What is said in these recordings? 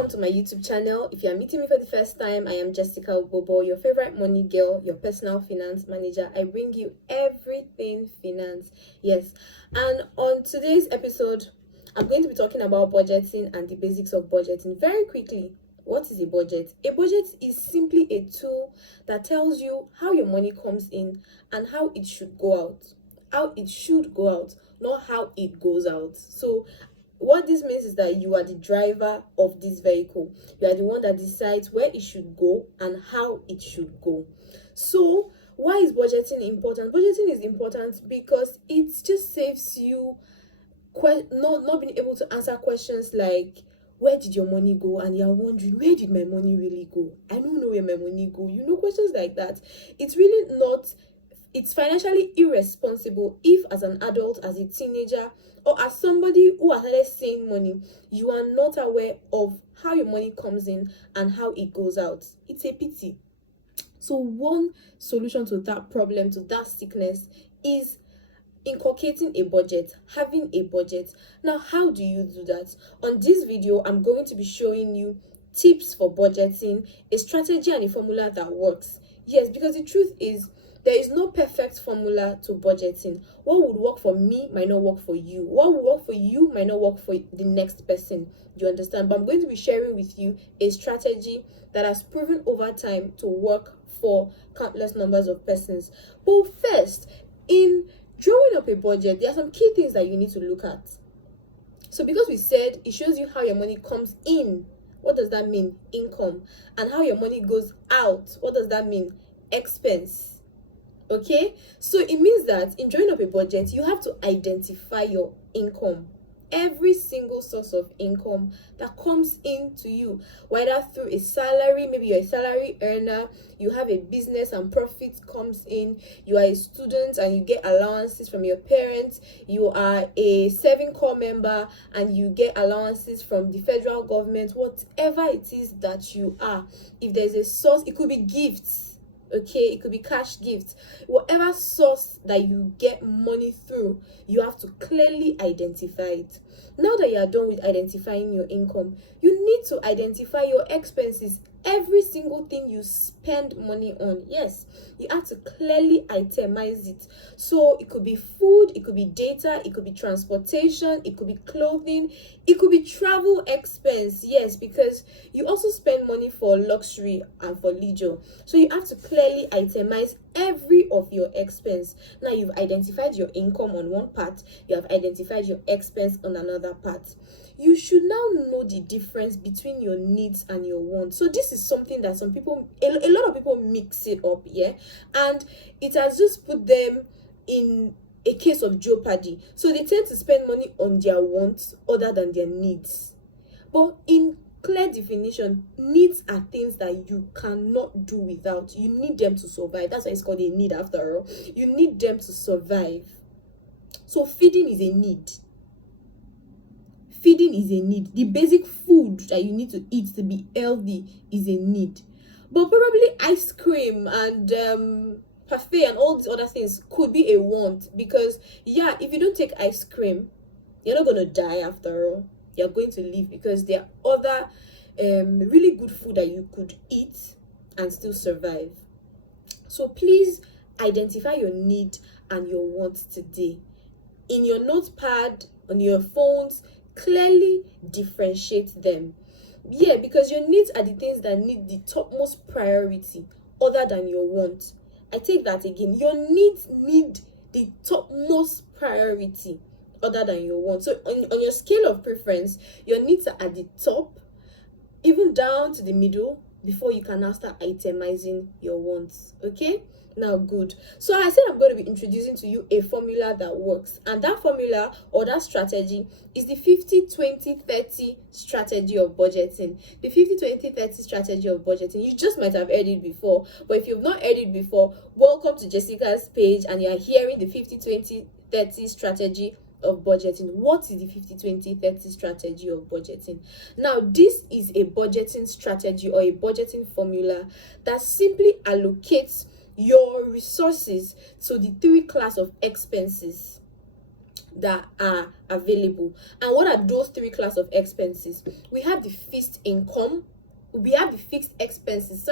welcome to my YouTube channel. If you are meeting me for the first time, I am Jessica Ugbobor, your favorite money girl, your personal finance manager. I bring you everything finance. Yes, and on today's episode, I'm going to be talking about budgeting and the basics of budgeting. Very quickly, what is a budget? A budget is simply a tool that tells you how your money comes in and how it should go out. How it should go out, not how it goes out. So what this means is that you are the driver of this vehicle. You are the one that decides where it should go and how it should go. So why is budgeting important? Budgeting is important because it just saves you not being able to answer questions like, where did your money go? And you're wondering, where did my money really go? I don't know where my money go. Questions like that. It's really not, it's financially irresponsible if as an adult, as a teenager, or as somebody who has less saving money, you are not aware of how your money comes in and how it goes out. It's a pity. So one solution to that problem, to that sickness, is inculcating a budget, having a budget. Now, how do you do that? On this video, I'm going to be showing you tips for budgeting, a strategy and a formula that works. Yes, because the truth is, there is no perfect formula to budgeting. What would work for me might not work for you. What would work for you might not work for the next person. You understand? But I'm going to be sharing with you a strategy that has proven over time to work for countless numbers of persons. But first, in drawing up a budget, there are some key things that you need to look at. So because we said it shows you how your money comes in, what does that mean? Income. And how your money goes out, what does that mean? Expense. Okay, so it means that in drawing up a budget, you have to identify your income, every single source of income that comes into you, whether through a salary, maybe you're a salary earner, you have a business and profit comes in, you are a student and you get allowances from your parents, you are a saving corps member and you get allowances from the federal government, whatever it is that you are. If there's a source, it could be gifts. Okay, it could be cash gifts. Whatever source that you get money through, you have to clearly identify it. Now that you are done with identifying your income, you need to identify your expenses. Every single thing you spend money on, yes, you have to clearly itemize it. So it could be food, it could be data, it could be transportation, it could be clothing, it could be travel expense. Yes, because you also spend money for luxury and for leisure. So you have to clearly itemize every of your expense. Now you've identified your income on one part, you have identified your expense on another part. You should now know the difference between your needs and your wants. So this is something that some people, a lot of people mix it up, yeah, and it has just put them in a case of jeopardy. So they tend to spend money on their wants other than their needs. But in clear definition, needs are things that you cannot do without. You need them to survive. That's why it's called a need after all. You need them to survive. So feeding is a need. Feeding is a need. The basic food that you need to eat to be healthy is a need. But probably ice cream and parfait and all these other things could be a want, because yeah, if you don't take ice cream, you're not going to die after all. You're going to live, because there are other really good food that you could eat and still survive. So please identify your need and your want today. In your notepad, on your phones, clearly differentiate them. Yeah, because your needs are the things that need the topmost priority other than your want. I take that again. Your needs need the topmost priority other than your want. So on your scale of preference, your needs are at the top, even down to the middle, before you can now start itemizing your wants. Okay, now good. So I said I'm going to be introducing to you a formula that works, and that formula or that strategy is the 50-20-30 strategy of budgeting. The 50-20-30 strategy of budgeting, you just might have heard it before, but if you've not heard it before, welcome to Jessica's page and you're hearing the 50-20-30 strategy of budgeting. What is the 50-20-30 strategy of budgeting? Now, this is a budgeting strategy or a budgeting formula that simply allocates your resources to the three class of expenses. that are available. And what are those three classes of expenses? We have the fixed income, we have the fixed expenses,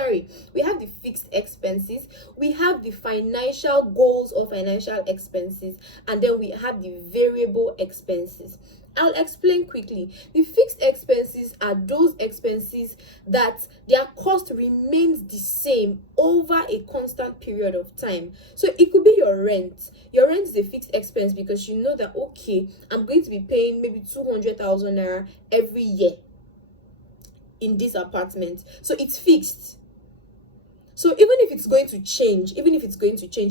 we have the fixed expenses, we have the financial goals or financial expenses, and then we have the variable expenses. I'll explain quickly. The fixed expenses are those expenses that their cost remains the same over a constant period of time. So it could be your rent. Your rent is a fixed expense because you know that, okay, I'm going to be paying maybe 200,000 naira every year in this apartment. So it's fixed. So even if it's going to change,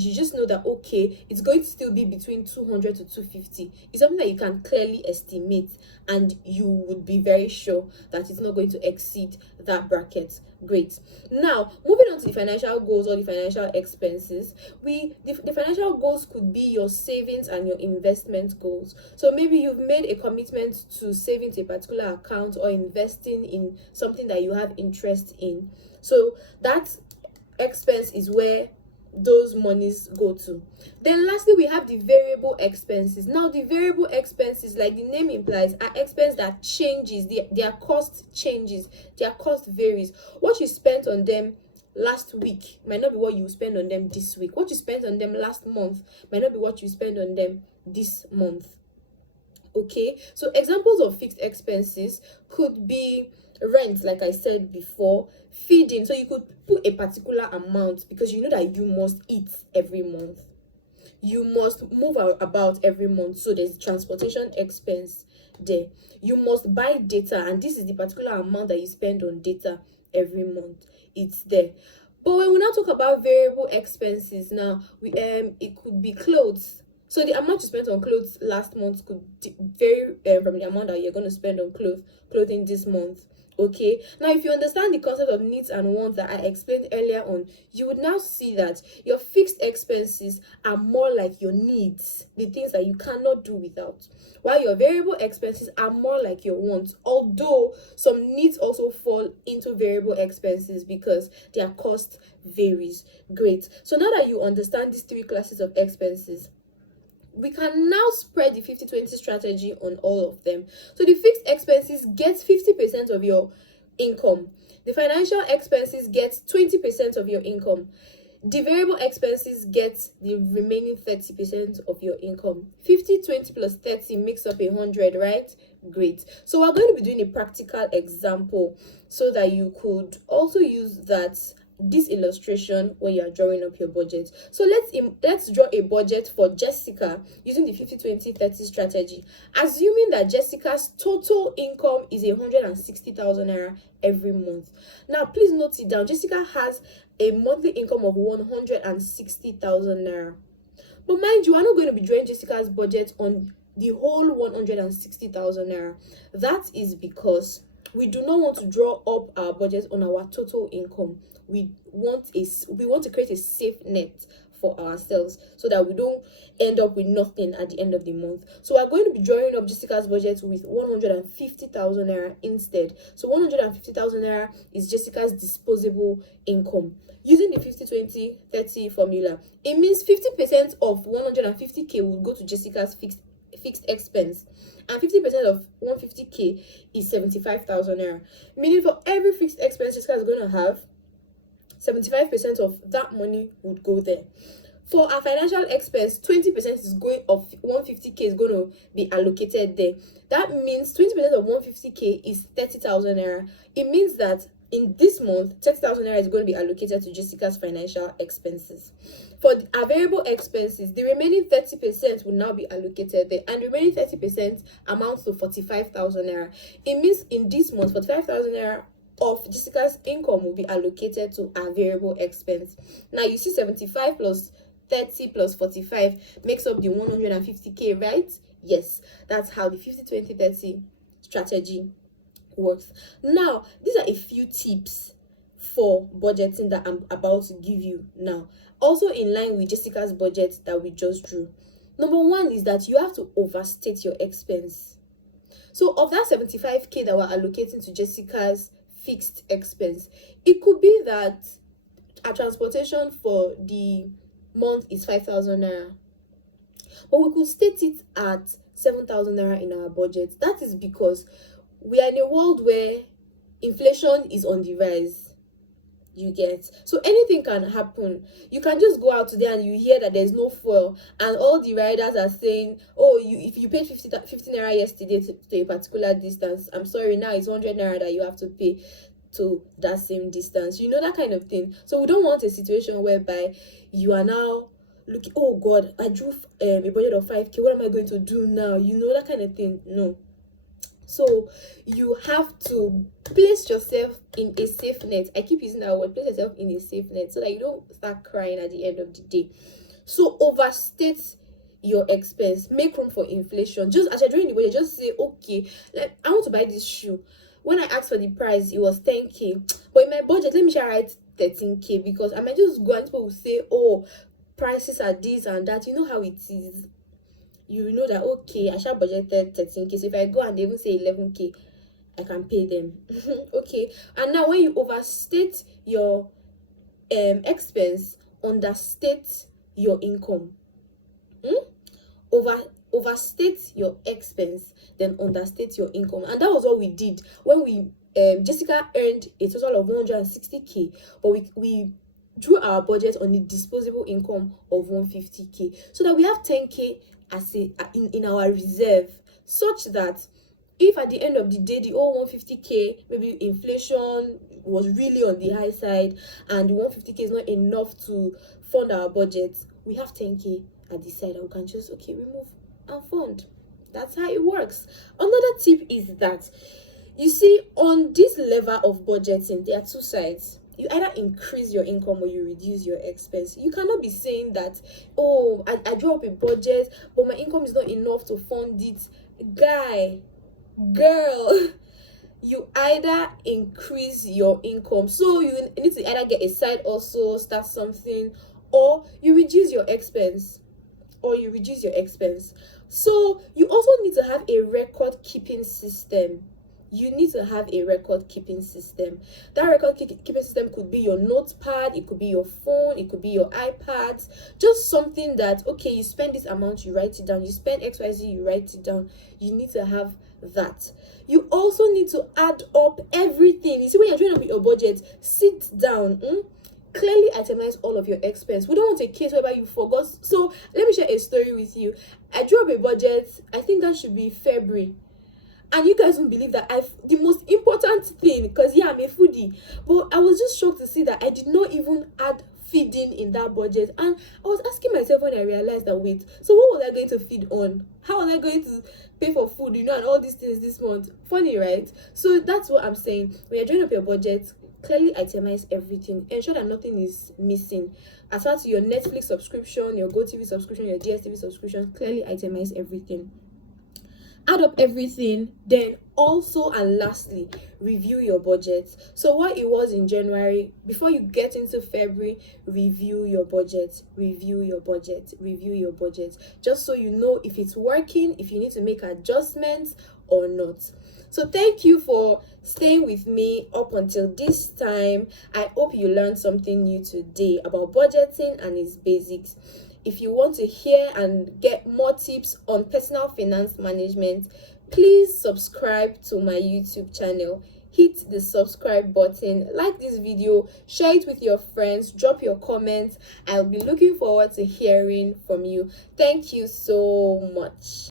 you just know that, okay, it's going to still be between 200 to 250. It's something that you can clearly estimate, and you would be very sure that it's not going to exceed that bracket. Great. Now, moving on to the financial goals or the financial expenses, the financial goals could be your savings and your investment goals. So maybe you've made a commitment to saving to a particular account or investing in something that you have interest in. So that's expense is where those monies go to. Then lastly, we have the variable expenses. Now the variable expenses, like the name implies, are expense that changes, their cost changes, their cost varies. What you spent on them last week might not be what you spend on them this week. What you spent on them last month might not be what you spend on them this month. Okay, so examples of fixed expenses could be rent, like I said before, feeding. So you could put a particular amount because you know that you must eat every month, you must move about every month, so there's transportation expense there. You must buy data, and this is the particular amount that you spend on data every month. It's there. But when we now talk about variable expenses, now we it could be clothes. So the amount you spent on clothes last month could vary from the amount that you're going to spend on clothing this month. Okay, now if you understand the concept of needs and wants that I explained earlier on, you would now see that your fixed expenses are more like your needs, the things that you cannot do without, while your variable expenses are more like your wants, although some needs also fall into variable expenses because their cost varies. Great. So now that you understand these three classes of expenses, we can now spread the 50-20 strategy on all of them. So the fixed expenses gets 50% of your income. The financial expenses gets 20% of your income. The variable expenses get the remaining 30% of your income. 50, 20 plus 30 makes up 100, right? Great. So we're going to be doing a practical example so that you could also use this illustration when you are drawing up your budget. So let's draw a budget for Jessica using the 50-20-30 strategy, assuming that Jessica's total income is 160,000 naira every month. Now please note it down. Jessica has a monthly income of 160,000 naira. But mind you, I'm not going to be drawing Jessica's budget on the whole 160,000 naira. That is because we do not want to draw up our budget on our total income. We want to create a safe net for ourselves so that we don't end up with nothing at the end of the month. So we're going to be drawing up Jessica's budget with 150,000 naira instead. So 150,000 naira is Jessica's disposable income. Using the 50-20-30 formula, it means 50% of 150k will go to Jessica's fixed expense, and 50% of 150k is 75,000 naira. Meaning for every fixed expense Jessica is going to have, 75% of that money would go there. For our financial expense, 20% is going of 150k is going to be allocated there. That means 20% of 150k is 30,000 naira. It means that in this month, 30,000 naira is going to be allocated to Jessica's financial expenses. For our variable expenses, the remaining 30% will now be allocated there, and the remaining 30% amounts to 45,000 naira. It means in this month, 45,000 naira of Jessica's income will be allocated to our variable expense. Now you see 75 plus 30 plus 45 makes up the 150k, right? Yes, that's how the 50-20-30 strategy works. Now, these are a few tips for budgeting that I'm about to give you now, also in line with Jessica's budget that we just drew. Number one is that you have to overstate your expense. So of that 75k that we're allocating to Jessica's fixed expense, it could be that our transportation for the month is 5,000 naira. but we could state it at 7,000 naira in our budget. That is because we are in a world where inflation is on the rise. You get, so anything can happen. You can just go out today and you hear that there's no fuel, and all the riders are saying, oh, you, if you paid 50 naira yesterday to a particular distance, I'm sorry, now it's 100 naira that you have to pay to that same distance, that kind of thing. So we don't want a situation whereby you are now looking, oh god, I drew a budget of 5k, what am I going to do now, that kind of thing. No. So you have to place yourself in a safe net. I keep using that word, place yourself in a safe net, so that you don't start crying at the end of the day. So overstate your expense, make room for inflation. Just as you're doing the budget, just say, okay, like, I want to buy this shoe. When I asked for the price, it was 10k, but in my budget, let me try write 13k, because I might just go and people will say, oh, prices are this and that. You know how it is. You know that, okay, I shall budgeted 13k, so if I go and they even say 11k, I can pay them. Okay. And now when you overstate your expense, understate your income. Overstate your expense, then understate your income. And that was what we did when we Jessica earned a total of 160k, but we drew our budget on a disposable income of 150k, so that we have 10k as in our reserve, such that if at the end of the day the whole 150k, maybe inflation was really on the high side and the 150k is not enough to fund our budget, we have 10k at the side that we can just remove and fund. That's how it works. Another tip is that, you see, on this level of budgeting, there are two sides. You either increase your income or you reduce your expense. You cannot be saying that, oh, I draw up a budget, but my income is not enough to fund it. Guy, girl, you either increase your income. So you need to either get a side also, start something, or you reduce your expense. So you also need to have a record keeping system. That record keeping system could be your notepad, it could be your phone, it could be your iPad. Just something that, okay, you spend this amount, you write it down. You spend XYZ, you write it down. You need to have that. You also need to add up everything. You see, when you're trying to make your budget, sit down, clearly itemize all of your expense. We don't want a case whereby you forgot. So let me share a story with you. I drew up a budget, I think that should be February. And you guys won't believe that the most important thing, because yeah, I'm a foodie, but I was just shocked to see that I did not even add feeding in that budget. And I was asking myself when I realized that, wait, so what was I going to feed on? How was I going to pay for food, and all these things this month? Funny, right? So that's what I'm saying. When you're drawing up your budget, clearly itemize everything. Ensure that nothing is missing. As far as your Netflix subscription, your GoTV subscription, your DSTV subscription, clearly itemize everything. Add up everything. Then also, and lastly, review your budget. So what it was in January, before you get into February, review your budget, just so you know if it's working, if you need to make adjustments or not. So thank you for staying with me up until this time. I hope you learned something new today about budgeting and its basics. If you want to hear and get more tips on personal finance management, please subscribe to my YouTube channel. Hit the subscribe button, like this video, share it with your friends, drop your comments. I'll be looking forward to hearing from you. Thank you so much.